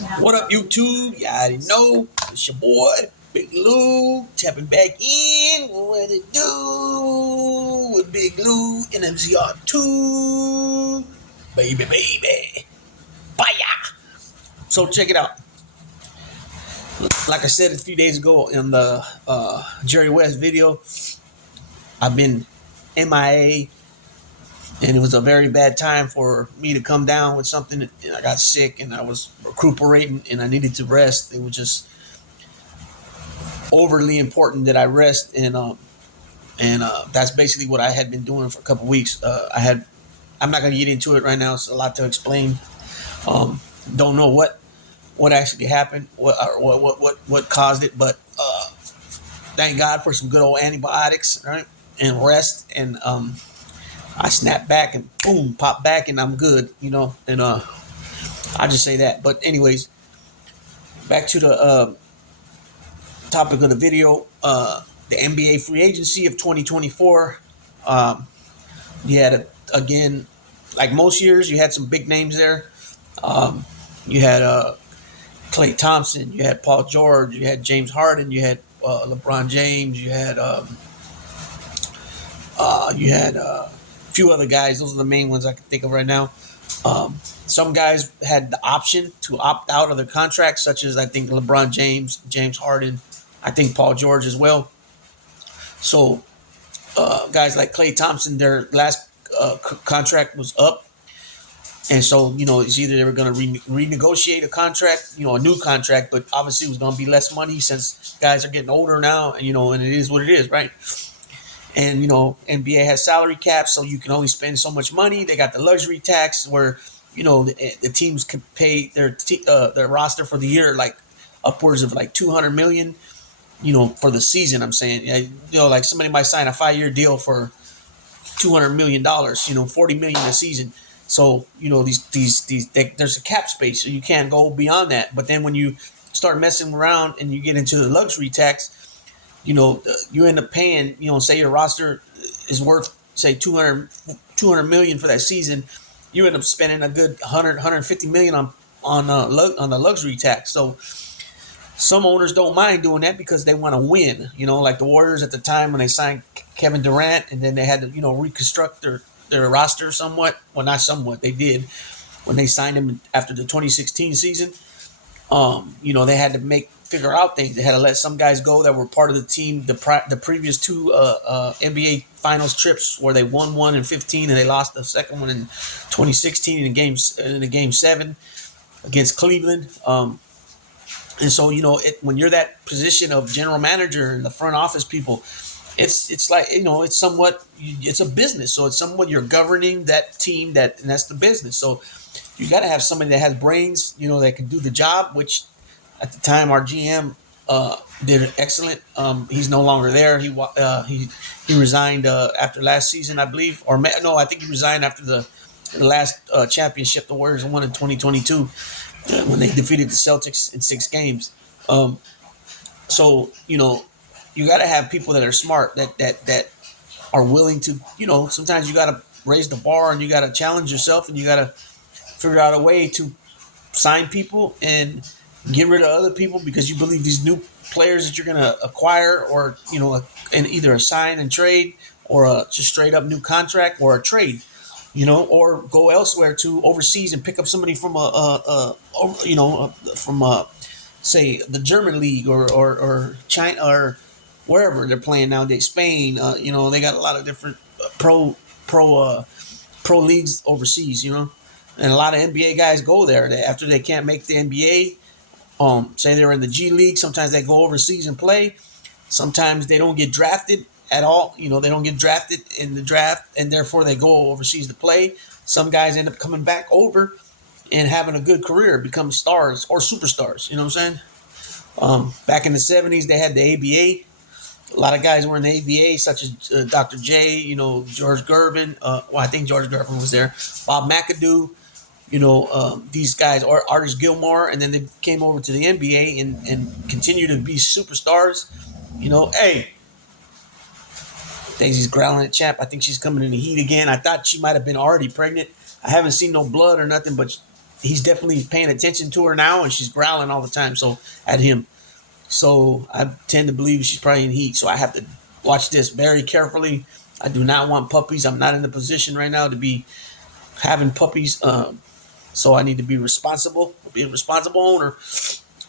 What up, YouTube? You already know. It's your boy, Big Lou, tapping back in. What it do with Big Lou and MCR2? Baby. Fire! So check it out. Like I said a few days ago in the Jerry West video, I've been MIA, and it was a very bad time for me to come down with something. And I got sick, and I was recuperating, and I needed to rest. It was just overly important that I rest, and that's basically what I had been doing for a couple weeks. I'm not going to get into it right now. It's a lot to explain. Don't know what actually happened, what caused it, but thank God for some good old antibiotics, right, and rest, and I snapped back and boom, popped back, and I'm good, and I just say that. But anyways, back to the topic of the video, the NBA free agency of 2024. You had, again, like most years, you had some big names there. You had Klay Thompson, you had Paul George, you had James Harden, you had LeBron James, you had a few other guys. Those are the main ones I can think of right now. Some guys had the option to opt out of their contracts, such as I think LeBron James, James Harden, I think Paul George as well. So guys like Klay Thompson, their last contract was up. And so, it's either they were going to renegotiate a contract, a new contract, but obviously it was going to be less money since guys are getting older now, and it is what it is, right? And, NBA has salary caps, so you can only spend so much money. They got the luxury tax where, the teams can pay their roster for the year like upwards of like $200 million, for the season. I'm saying, like somebody might sign a 5-year deal for $200 million, $40 million a season. So, there's a cap space, so you can't go beyond that. But then when you start messing around and you get into the luxury tax, you end up paying, say your roster is worth, say, 200 million for that season. You end up spending a good 150 million on the luxury tax. So some owners don't mind doing that because they want to win, like the Warriors at the time when they signed Kevin Durant, and then they had to, reconstruct their roster somewhat. Well, not somewhat, they did when they signed him after the 2016 season. They had to figure out things. They had to let some guys go that were part of the team the previous two NBA Finals trips where they won one in 15 and they lost the second one in 2016 in the game 7 against Cleveland. And so, when you're that position of general manager and the front office people, it's like, it's somewhat, it's a business. So it's somewhat you're governing that team and that's the business. So you got to have somebody that has brains, that can do the job, which at the time our GM did an excellent. He's no longer there. He resigned after last season, I believe, I think he resigned after the last championship the Warriors won in 2022 when they defeated the Celtics in 6 games. So you got to have people that are smart, that are willing to, sometimes you got to raise the bar and you got to challenge yourself and you got to figure out a way to sign people and get rid of other people because you believe these new players that you're going to acquire, or, and either a sign and trade or a just straight up new contract or a trade, or go elsewhere to overseas and pick up somebody from say the German league or China or wherever they're playing nowadays, Spain. They got a lot of different pro leagues overseas. And a lot of NBA guys go there after they can't make the NBA. Say they're in the G League. Sometimes they go overseas and play. Sometimes they don't get drafted at all. They don't get drafted in the draft, and therefore they go overseas to play. Some guys end up coming back over and having a good career, become stars or superstars. You know what I'm saying? Back in the 70s, they had the ABA. A lot of guys were in the ABA, such as Dr. J, George Gervin. I think George Gervin was there. Bob McAdoo. These guys, or Artis Gilmore, and then they came over to the NBA and continue to be superstars. Hey, Daisy's growling at Champ. I think she's coming in the heat again. I thought she might have been already pregnant. I haven't seen no blood or nothing, but he's definitely paying attention to her now, and she's growling all the time. So at him. So I tend to believe she's probably in heat. So I have to watch this very carefully. I do not want puppies. I'm not in a position right now to be having puppies. So I need to be responsible, be a responsible owner.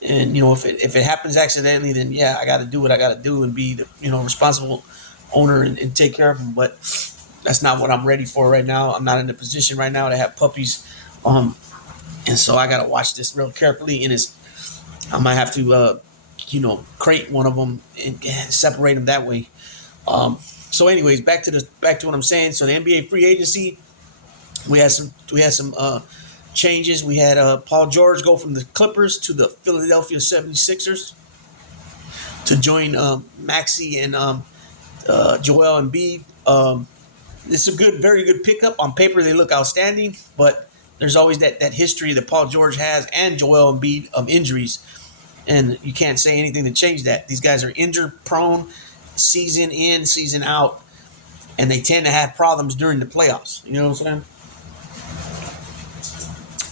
And if it happens accidentally, then yeah, I got to do what I got to do and be the responsible owner and take care of them. But that's not what I'm ready for right now. I'm not in a position right now to have puppies. And so I got to watch this real carefully. And I might have to crate one of them and separate them that way. So anyways, back to what I'm saying. So the NBA free agency, we had some changes. We had Paul George go from the Clippers to the Philadelphia 76ers to join Maxey and Joel Embiid. It's a very good pickup. On paper, they look outstanding, but there's always that history that Paul George has and Joel Embiid of injuries. And you can't say anything to change that. These guys are injury prone, season in, season out, and they tend to have problems during the playoffs. You know what I'm saying?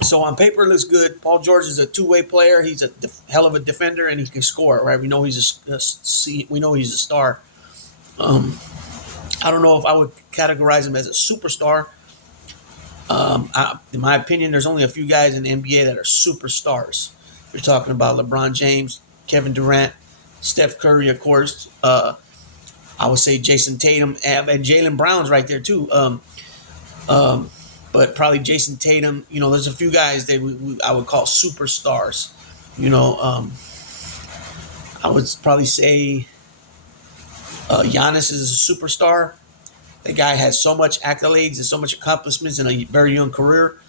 So on paper, it looks good. Paul George is a two-way player. He's a hell of a defender, and he can score. Right? We know he's a star. I don't know if I would categorize him as a superstar. In my opinion, there's only a few guys in the NBA that are superstars. You're talking about LeBron James, Kevin Durant, Steph Curry, of course. I would say Jason Tatum and Jaylen Brown's right there too. But probably Jason Tatum. There's a few guys that I would call superstars. I would probably say Giannis is a superstar. The guy has so much accolades and so much accomplishments in a very young career.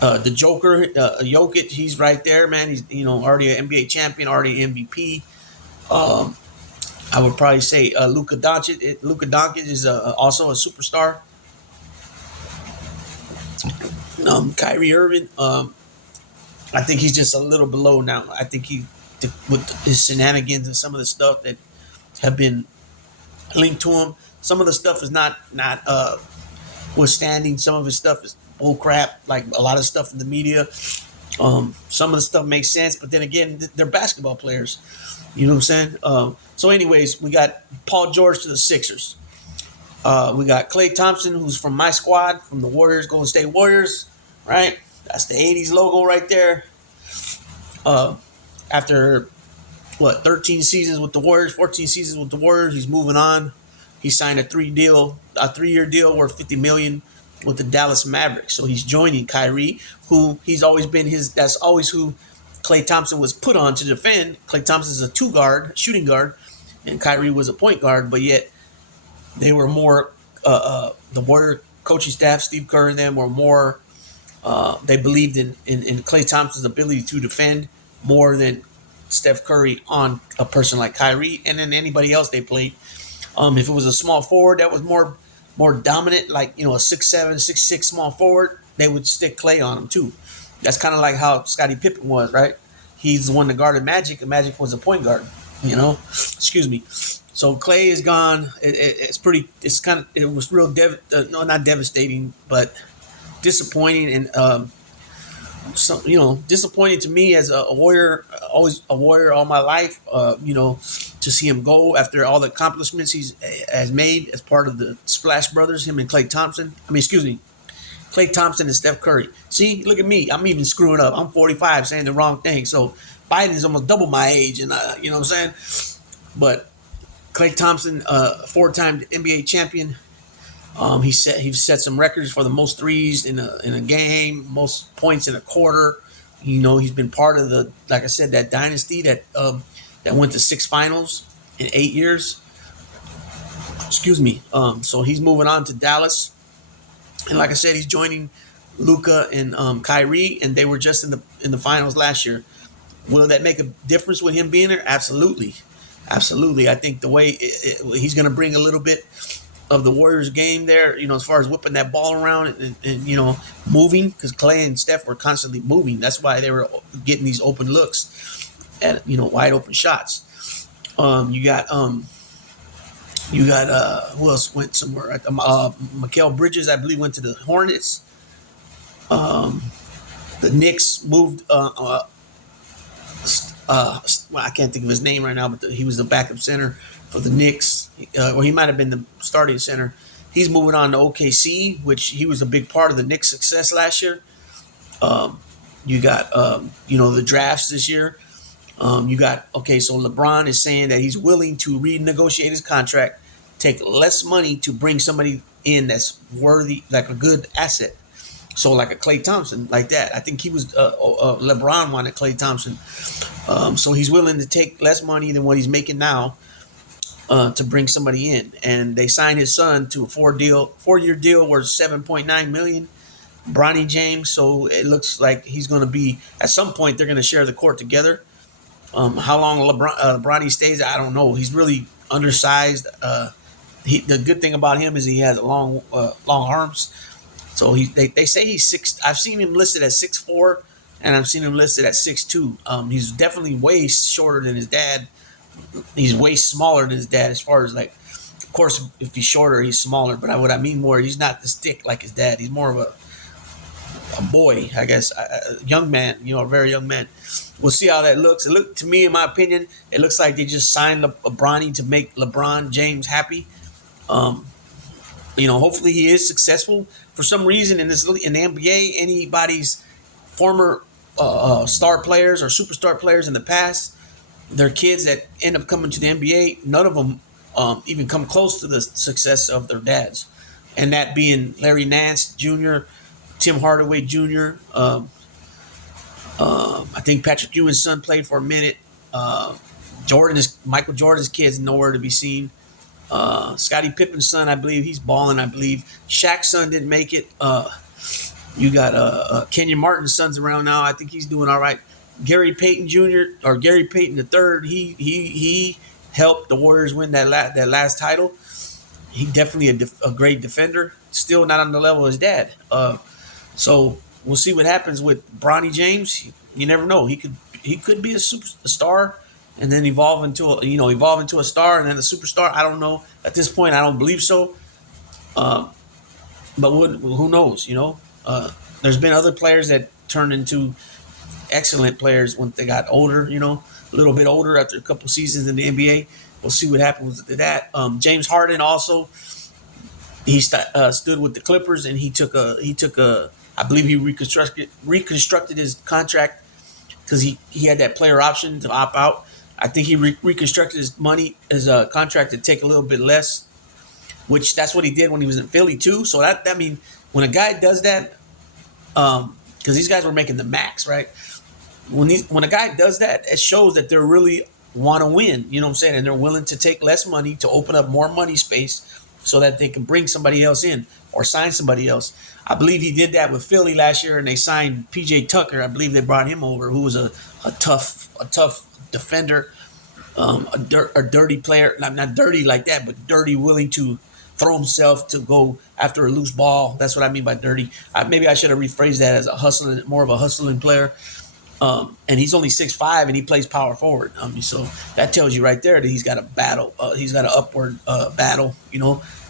The Joker, Jokic, he's right there, man. He's already an NBA champion, already MVP. I would probably say Luka Doncic. Luka Doncic is also a superstar. Kyrie Irving, I think he's just a little below now. I think with his shenanigans and some of the stuff that have been linked to him, some of the stuff is not withstanding. Some of his stuff is bull crap, like a lot of stuff in the media. Some of the stuff makes sense, but then again, they're basketball players. You know what I'm saying? So anyways, we got Paul George to the Sixers. We got Klay Thompson, who's from my squad, from the Warriors, Golden State Warriors, right? That's the 80s logo right there. After, 13 seasons with the Warriors, 14 seasons with the Warriors, he's moving on. He signed a 3-year deal worth $50 million with the Dallas Mavericks. So he's joining Kyrie, who he's always been that's always who Klay Thompson was put on to defend. Klay Thompson is a shooting guard, and Kyrie was a point guard, but yet they were more, the Warrior coaching staff, Steve Kerr and them were more, they believed in Klay Thompson's ability to defend more than Steph Curry on a person like Kyrie, and then anybody else they played. If it was a small forward that was more dominant, like a 6'7", 6'6" small forward, they would stick Klay on him too. That's kind of like how Scottie Pippen was, right? He's the one that guarded Magic, and Magic was a point guard. Excuse me. So Klay is gone. It was real not devastating, but disappointing, and disappointing to me as a Warrior, always a Warrior all my life. To see him go after all the accomplishments has made as part of the Splash Brothers, him and Klay Thompson. Klay Thompson and Steph Curry. See, look at me. I'm even screwing up. I'm 45 saying the wrong thing. So Biden is almost double my age, and you know what I'm saying? But Klay Thompson, 4-time NBA champion. He set some records for the most threes in a game, most points in a quarter. He's been part of like I said, that dynasty that went to 6 finals in 8 years. Excuse me. So he's moving on to Dallas, and like I said, he's joining Luka and Kyrie, and they were just in the finals last year. Will that make a difference with him being there? Absolutely. I think the way he's going to bring a little bit of the Warriors game there, as far as whipping that ball around and moving, because Klay and Steph were constantly moving. That's why they were getting these open looks at wide open shots. You got who else went somewhere? Mikal Bridges, I believe, went to the Hornets. The Knicks moved. Well, I can't think of his name right now, but he was the backup center for the Knicks, or he might have been the starting center. He's moving on to OKC, which he was a big part of the Knicks' success last year. You got, the drafts this year. You got, okay, so LeBron is saying that he's willing to renegotiate his contract, take less money to bring somebody in that's worthy, like a good asset. So like a Klay Thompson, like that. I think he was LeBron wanted Klay Thompson, so he's willing to take less money than what he's making now to bring somebody in. And they signed his son to a 4-year deal worth $7.9 million. Bronny James. So it looks like he's going to be at some point they're going to share the court together. How long Bronny stays, I don't know. He's really undersized. The good thing about him is he has long arms. So they say he's six. I've seen him listed at 6'4", and I've seen him listed at 6'2". He's definitely way shorter than his dad. He's way smaller than his dad as far as like. Of course, if he's shorter, he's smaller. But what I mean more, he's not the stick like his dad. He's more of a boy, I guess, a young man. A very young man. We'll see how that looks. It looked to me, in my opinion, it looks like they just signed Bronny to make LeBron James happy. Hopefully he is successful. For some reason in the NBA, anybody's former star players or superstar players in the past, their kids that end up coming to the NBA, none of them even come close to the success of their dads, and that being Larry Nance Jr., Tim Hardaway Jr. I think Patrick Ewing's son played for a minute. Michael Jordan's kids nowhere to be seen. Scottie Pippen's son, I believe he's balling. I believe Shaq's son didn't make it. You got Kenyon Martin's son's around now. I think he's doing all right. Gary Payton Jr. or Gary Payton III. He helped the Warriors win that last title. He definitely a great defender. Still not on the level of his dad. So we'll see what happens with Bronny James. You never know. He could be a superstar and then evolve into a star and then a superstar. I don't know. At this point, I don't believe so. But who knows? There's been other players that turned into excellent players when they got older. A little bit older after a couple seasons in the NBA. We'll see what happens with that. James Harden also. He stood with the Clippers and he took a. I believe he reconstructed his contract because he had that player option to opt out. I think he reconstructed his contract to take a little bit less, which that's what he did when he was in Philly too. So that means when a guy does that, because these guys were making the max, right? When a guy does that, it shows that they really want to win. You know what I'm saying? And they're willing to take less money to open up more money space so that they can bring somebody else in or sign somebody else. I believe he did that with Philly last year, and they signed PJ Tucker. I believe they brought him over, who was a tough defender, a dirty player. Not dirty like that, but dirty, willing to throw himself to go after a loose ball. That's what I mean by dirty. Maybe I should have rephrased that as more of a hustling player. And he's only 6'5", and he plays power forward. So that tells you right there that he's got a battle. He's got an upward battle.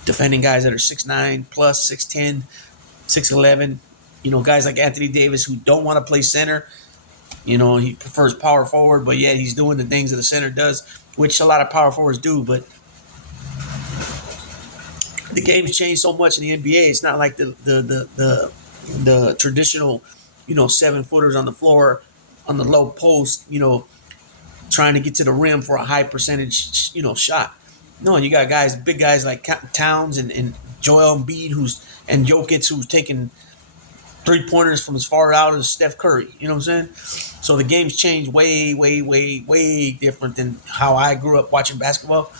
Defending guys that are 6'9 plus, 6'10, 6'11. Guys like Anthony Davis who don't want to play center. He prefers power forward, but yet he's doing the things that the center does, which a lot of power forwards do. But the game's changed so much in the NBA. It's not like the traditional, 7-footers on the floor, on the low post, trying to get to the rim for a high percentage, shot. No, you got big guys like Towns and Joel Embiid and Jokic who's taking 3-pointers from as far out as Steph Curry. You know what I'm saying? So the game's changed way, way, way, way different than how I grew up watching basketball.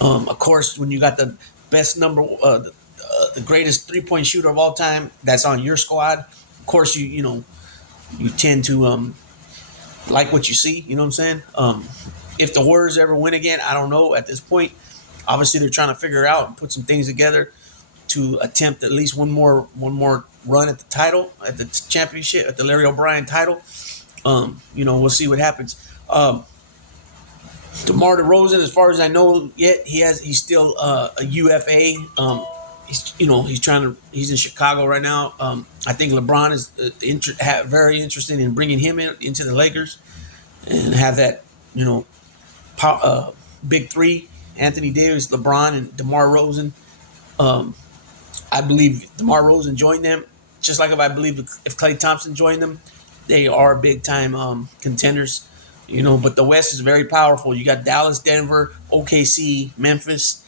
Of course, when you got the best the greatest 3-point shooter of all time, that's on your squad. Of course, you tend to like what you see. You know what I'm saying? If the Warriors ever win again, I don't know at this point. Obviously, they're trying to figure out and put some things together to attempt at least one more run at the title, at the championship, at the Larry O'Brien title. We'll see what happens. DeMar DeRozan, as far as I know, he's still a UFA. he's trying to. He's in Chicago right now. I think LeBron is very interested in bringing him into the Lakers and have that you know pow, big three: Anthony Davis, LeBron, and DeMar Rosen. Um, I believe if DeMar Rosen joined them, just like if I believe if Klay Thompson joined them, they are big time contenders. But the West is very powerful. You got Dallas, Denver, OKC, Memphis.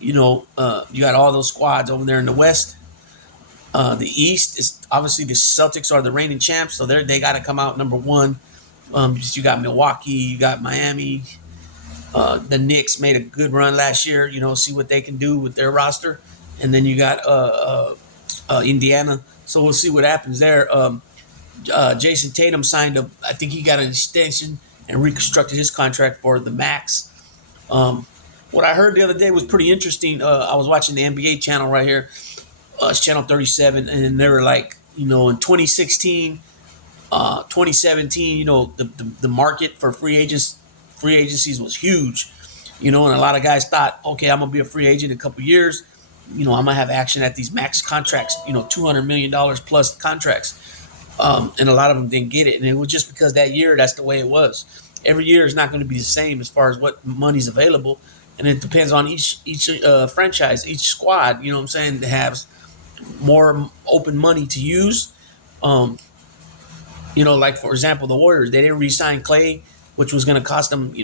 You got all those squads over there in the West. The East is obviously the Celtics are the reigning champs, so they got to come out number one. You got Milwaukee, you got Miami. The Knicks made a good run last year. See what they can do with their roster, and then you got Indiana. So we'll see what happens there. Jason Tatum signed up. I think he got an extension and reconstructed his contract for the max. What I heard the other day was pretty interesting. I was watching the NBA channel right here. It's channel 37, and they were like, in 2016, 2017, the market for free agencies was huge, and a lot of guys thought, okay, I'm gonna be a free agent in a couple years. I'm gonna have action at these max contracts, $200 million plus contracts. And a lot of them didn't get it, and it was just because that year that's the way it was. Every year is not going to be the same as far as what money's available, and it depends on each franchise, each squad. You know what I'm saying? That has more open money to use. Like for example, the Warriors, they didn't re-sign Clay, which was going to cost them. They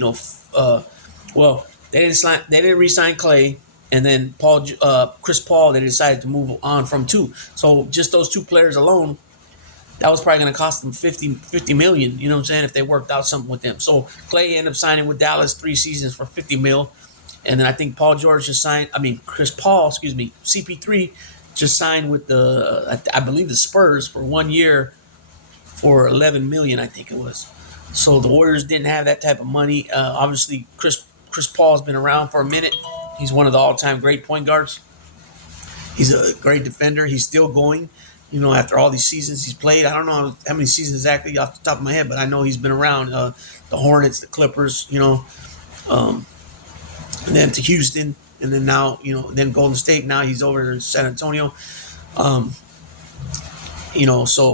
didn't re-sign Clay, and then Chris Paul, they decided to move on from too. So just those two players alone, that was probably going to cost them 50 million, you know what I'm saying, if they worked out something with them. So Clay ended up signing with Dallas 3 seasons for 50 mil. And then I think Chris Paul, CP3 just signed with I believe the Spurs for 1 year for 11 million, I think it was. So the Warriors didn't have that type of money. Obviously, Chris Paul's been around for a minute. He's one of the all-time great point guards. He's a great defender. He's still going. After all these seasons he's played. I don't know how many seasons exactly off the top of my head, but I know he's been around the Hornets, the Clippers, and then to Houston, and then now, then Golden State. Now he's over in San Antonio. So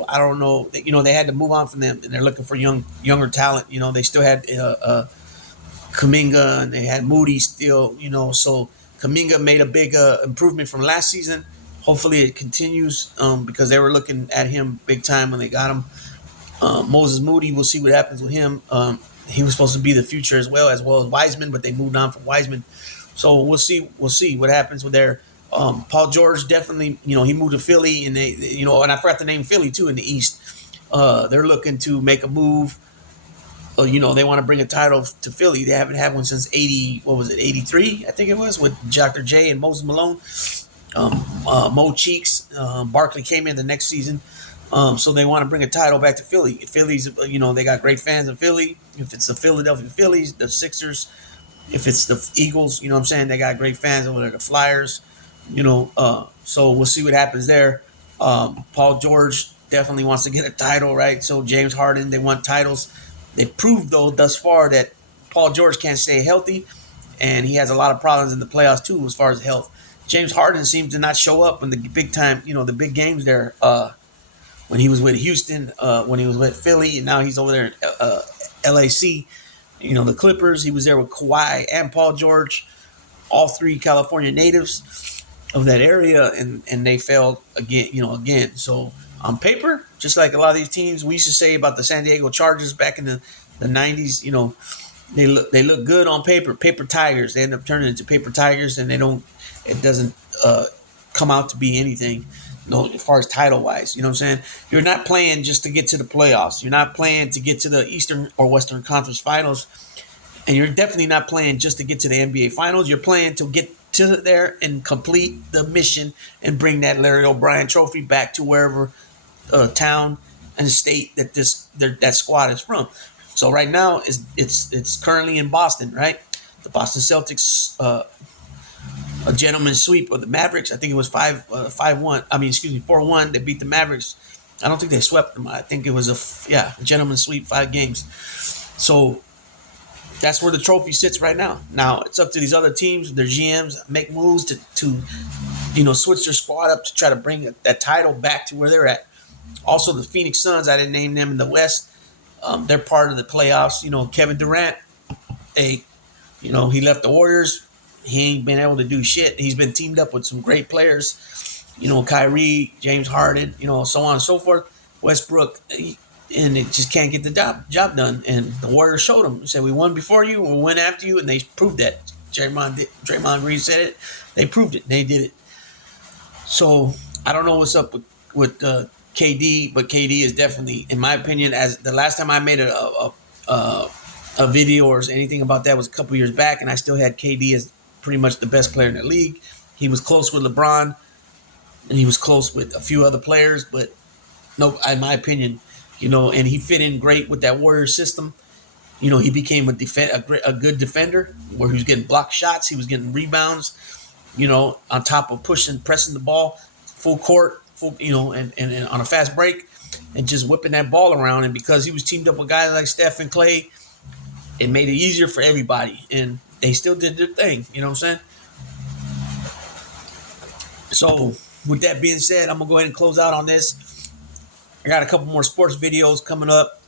I don't know. They had to move on from them, and they're looking for younger talent. They still had Kuminga, and they had Moody still. So Kuminga made a big improvement from last season. Hopefully it continues because they were looking at him big time when they got him. Moses Moody, we'll see what happens with him. He was supposed to be the future as well as Wiseman, but they moved on from Wiseman. So we'll see what happens with their Paul George. Definitely, he moved to Philly, and and I forgot to name Philly too in the East. They're looking to make a move. They want to bring a title to Philly. They haven't had one since 83, I think it was, with Dr. J and Moses Malone. Mo Cheeks, Barkley came in the next season. So they want to bring a title back to Philly. Philly's, they got great fans in Philly. If it's the Philadelphia Phillies, the Sixers, if it's the Eagles, you know what I'm saying, they got great fans over there, the Flyers, so we'll see what happens there. Paul George definitely wants to get a title, right? So James Harden, they want titles. They proved, though, thus far that Paul George can't stay healthy, and he has a lot of problems in the playoffs, too, as far as health. James Harden seems to not show up in the big time, the big games there. When he was with Houston, when he was with Philly, and now he's over there at LAC. The Clippers, he was there with Kawhi and Paul George, all 3 California natives of that area, and they failed again. So on paper, just like a lot of these teams, we used to say about the San Diego Chargers back in the 90s, they look good on paper tigers. They end up turning into paper tigers, and it doesn't come out to be anything, as far as title wise. You know what I'm saying? You're not playing just to get to the playoffs. You're not playing to get to the Eastern or Western Conference Finals, and you're definitely not playing just to get to the NBA Finals. You're playing to get to there and complete the mission and bring that Larry O'Brien trophy back to wherever town and state that that squad is from. So right now it's currently in Boston, right? The Boston Celtics, a gentleman's sweep of the Mavericks. I think it was 5-1. 4-1. They beat the Mavericks. I don't think they swept them. I think it was a gentleman's sweep, 5 games. So that's where the trophy sits right now. Now it's up to these other teams, their GMs, make moves to switch their squad up to try to bring that title back to where they're at. Also, the Phoenix Suns, I didn't name them in the West. They're part of the playoffs. Kevin Durant, he left the Warriors. He ain't been able to do shit. He's been teamed up with some great players. Kyrie, James Harden, so on and so forth. Westbrook, and it just can't get the job done. And the Warriors showed them. They said, we won before you, we'll win after you, and they proved that. Draymond Green said it. They proved it. They did it. So I don't know what's up with KD, but KD is definitely, in my opinion, as the last time I made a video or anything about that was a couple years back, and I still had KD as pretty much the best player in the league. He was close with LeBron, and he was close with a few other players, but no, in my opinion, and he fit in great with that Warrior system. He became a good defender where he was getting blocked shots, he was getting rebounds, on top of pressing the ball full court, and on a fast break, and just whipping that ball around. And because he was teamed up with guys like Steph and Clay, it made it easier for everybody, and they still did their thing. You know what I'm saying? So, with that being said, I'm gonna go ahead and close out on this. I got a couple more sports videos coming up,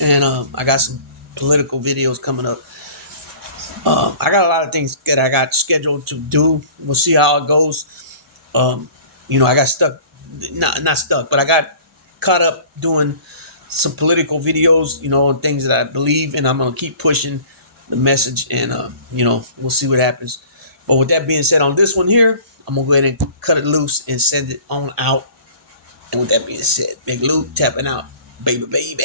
and I got some political videos coming up. I got a lot of things that I got scheduled to do. We'll see how it goes. I got stuck, not stuck, but I got caught up doing some political videos, and things that I believe, and I'm gonna keep pushing the message, and we'll see what happens. But with that being said, on this one here, I'm gonna go ahead and cut it loose and send it on out. And with that being said, Big Lou tapping out, baby.